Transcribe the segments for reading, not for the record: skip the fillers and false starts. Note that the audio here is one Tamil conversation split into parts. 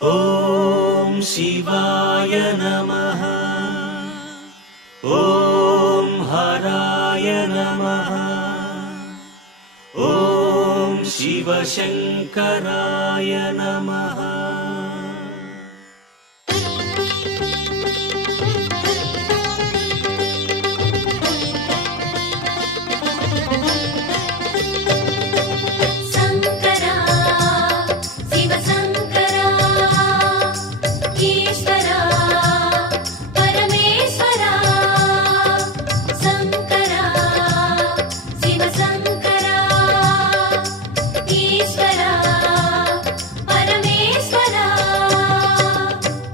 ॐ शिवाय नमः। ॐ हराय नमः। ॐ शिवशङ्कराय नमः।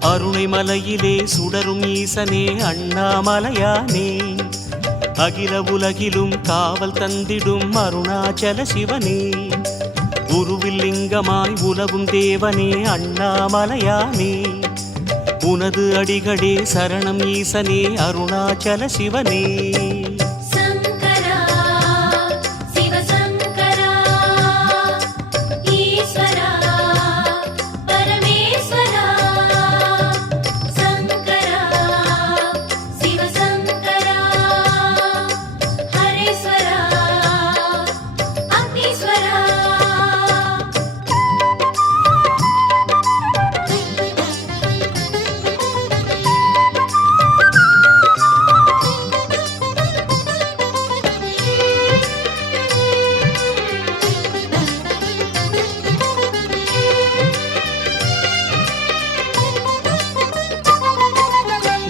அருணைமலையிலே சுடரும் ஈசனே அண்ணாமலையானே, அகில உலகிலும் காவல் தந்திடும் அருணாச்சல சிவனே, உருவில் லிங்கமாய் உலவும் தேவனே அண்ணாமலையானே, உனது அடிகளே சரணம் ஈசனே அருணாச்சல சிவனே.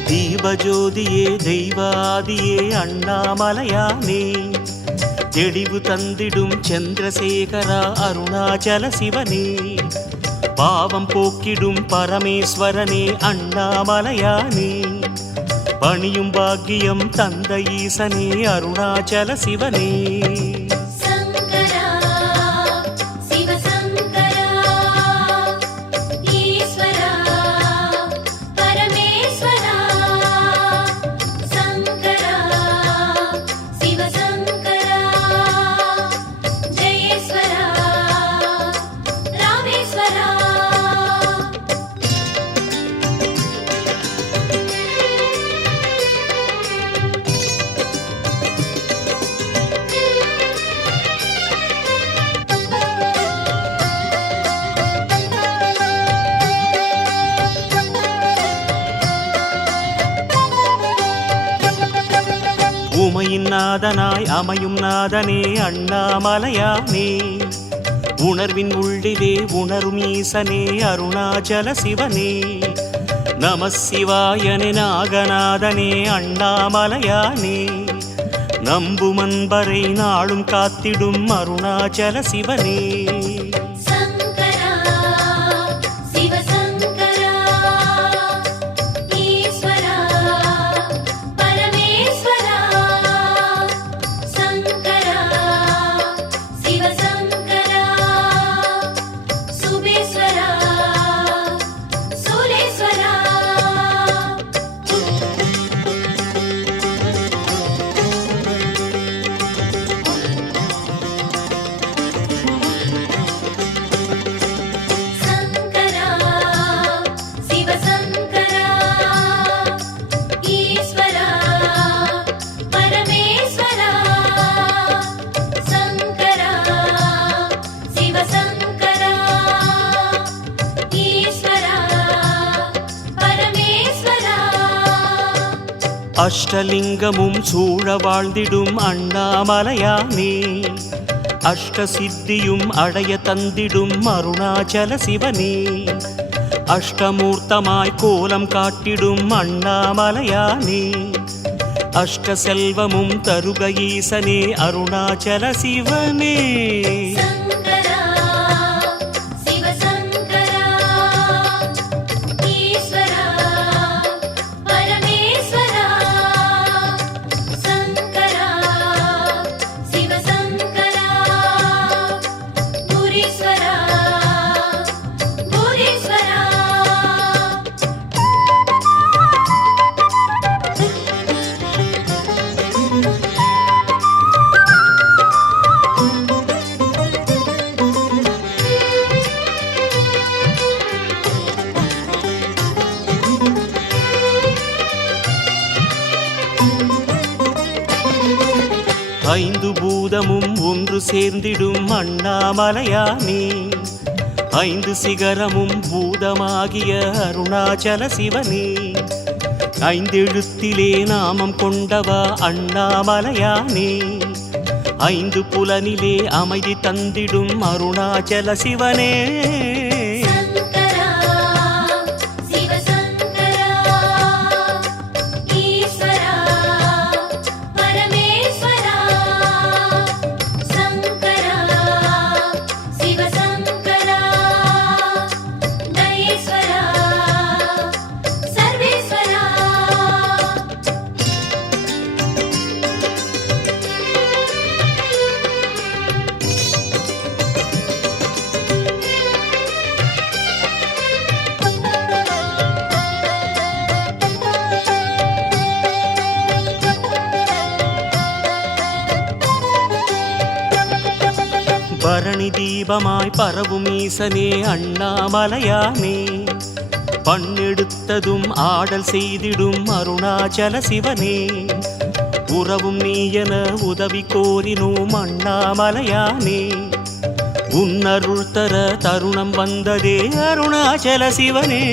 தீபஜோதியே தெய்வாதியே அண்ணாமலையானே, தெளிவு தந்திடும் சந்திரசேகரா அருணாச்சல சிவனே, பாவம் போக்கிடும் பரமேஸ்வரனே அண்ணாமலையானே, பணியும் பாக்கியம் தந்த ஈசனே அருணாச்சல சிவனே. உமையின் நாதனாய் அமையும் நாதனே அண்ணாமலையானே, உணர்வின் உள்ளிலே உணரும் ஈசனே அருணாச்சல சிவனே, நம சிவாயனே நாகநாதனே அண்ணாமலையானே, நம்பும் அன்பரை நாளும் காத்திடும் அருணாச்சல சிவனே. அஷ்டலிங்கமும் சூழ வாழ்ந்திடும் அண்ணாமலையானே, அஷ்ட சித்தியும் அடைய தந்திடும் அருணாச்சல சிவனே, அஷ்டமூர்த்தமாய் கோலம் காட்டிடும் அண்ணாமலையானே, அஷ்ட செல்வமும் தருக ஈசனே அருணாச்சல சிவனே. ஐந்து பூதமும் ஒன்று சேர்ந்திடும் அண்ணாமலையானே ஐந்து சிகரமும் பூதமாகிய அருணாச்சல சிவனே ஐந்தெழுத்திலே நாமம் கொண்டவா அண்ணாமலையானே ஐந்து புலனிலே அமைதி தந்திடும் அருணாச்சல சிவனே பரணி தீபமாய் பரவும் ஈசனே அண்ணாமலையானே பண்ணெடுத்ததும் ஆடல் செய்திடும் அருணாச்சல சிவனே உறவும் நீயென உதவி கோரினோம் அண்ணாமலையானே உன்னருள் தர தருணம் வந்ததே அருணாச்சல சிவனே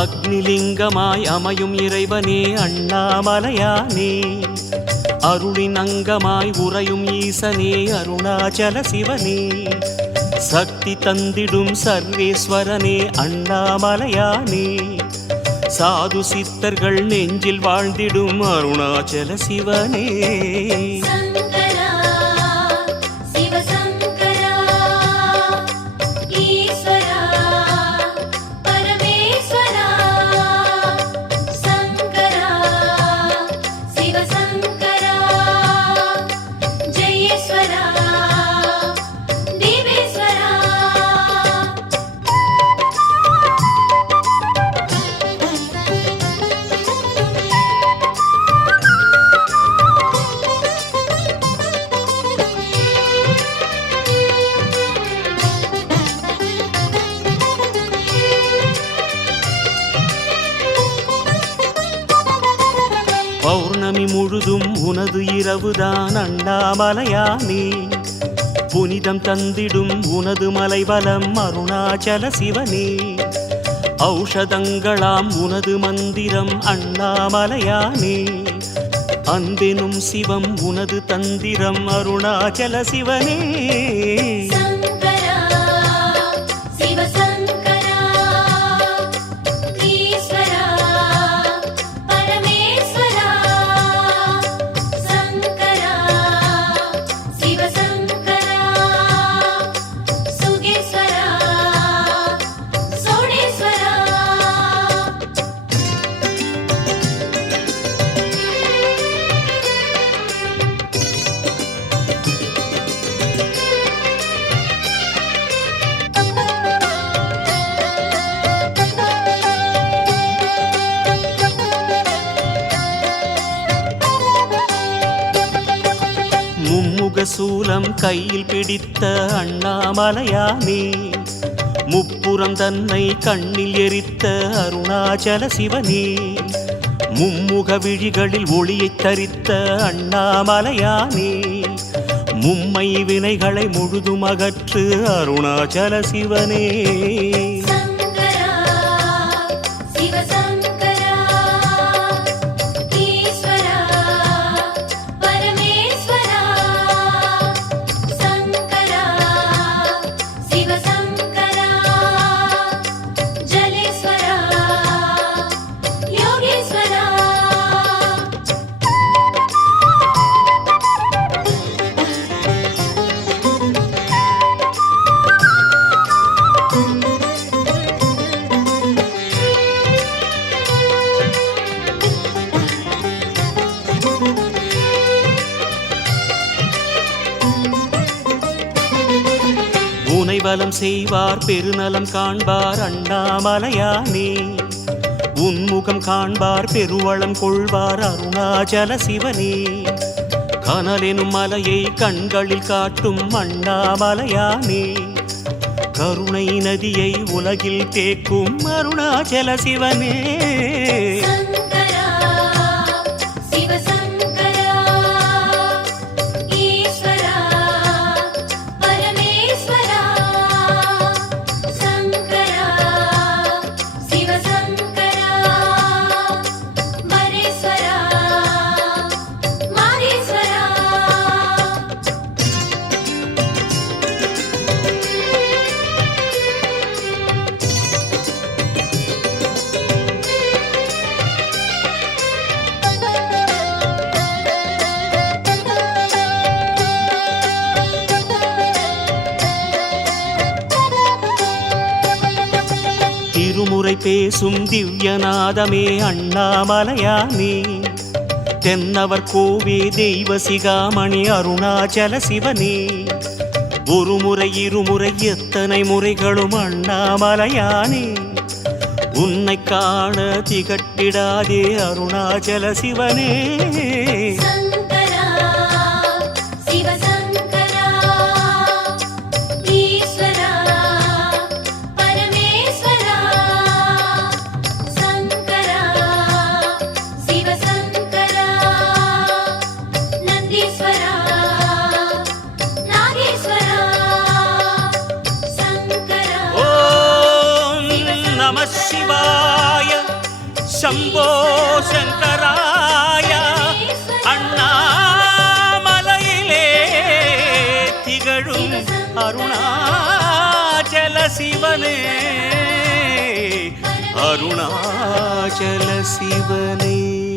அக்னிலிங்கமாய் அமையும் இறைவனே அண்ணாமலையானே அருளின் அங்கமாய் உறையும் ஈசனே அருணாச்சல சிவனே சக்தி தந்திடும் சர்வேஸ்வரனே அண்ணாமலையானே சாது சித்தர்கள் நெஞ்சில் வாழ்ந்திடும் அருணாச்சல சிவனே பௌர்ணமி முழுதும் உனது இரவுதான் அண்ணாமலையானே புனிதம் தந்திடும் உனது மலைவலம் அருணாச்சல சிவனே ஔஷதங்களாம் உனது மந்திரம் அண்ணாமலையானே அன்பெனும் சிவம் உனது தந்திரம் அருணாச்சல சிவனே சூலம் கையில் பிடித்த அண்ணாமலையானே முப்புறம் தன்னை கண்ணில் எரித்த அருணாச்சல சிவனே மும்முக விழிகளில் ஒளியைத் தரித்த அண்ணாமலையானே மும்மை வினைகளை முழுதும் அகற்று அருணாச்சல சிவனே ஜலே கிரிவலம் செய்வார் பெருநலம் காண்பார் அண்ணாமலையானே. உன்முகம் காண்பார் பெருவளம் கொள்வார் அருணாச்சல சிவனே. கனலெனும் மலையை கண்களில் காட்டும் அண்ணாமலையானே. கருணை நதியை உலகில் தேக்கும் அருணாச்சல சிவனே. திருமுறை பேசும் திவ்யநாதமே அண்ணாமலையானே. தென்னவர் கோவே தெய்வ சிகாமணி அருணாச்சல சிவனே. ஒரு முறை இருமுறை எத்தனை முறைகளும் அண்ணாமலையானே. உன்னை காண திகட்டிடாதே அருணாச்சல சிவனே. நம சிவாய சம்போ சங்கராய. அண்ணாமலையிலே திகழும் அருணாச்சல சிவனே. அருணாச்சல சிவனே.